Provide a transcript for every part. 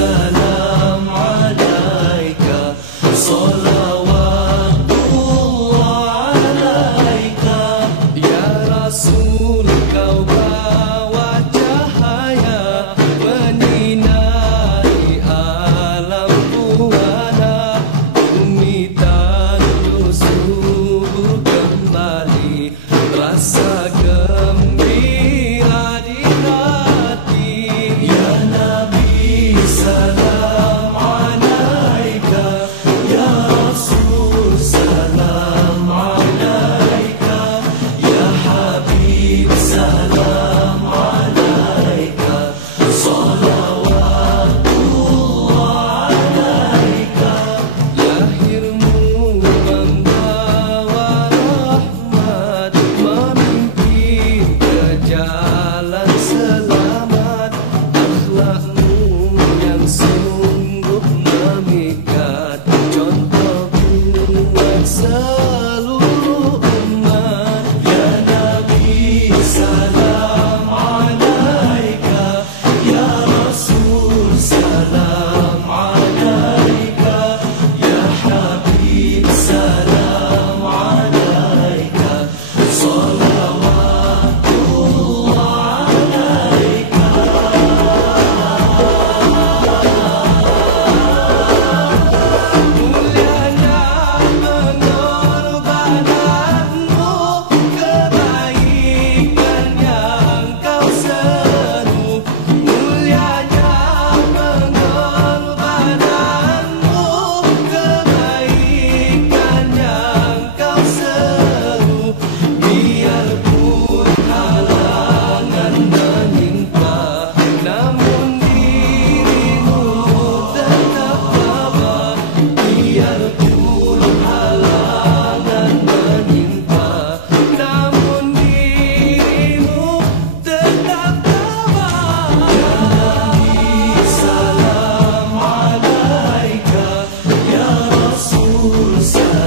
salam.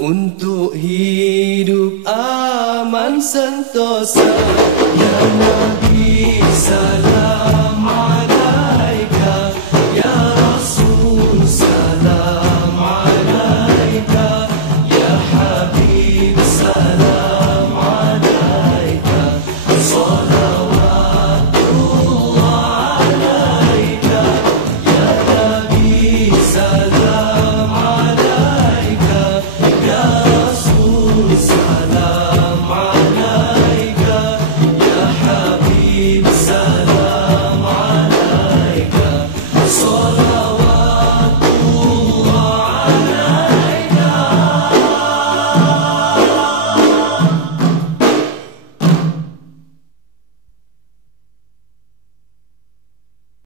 untuk hidup aman sentosa ya.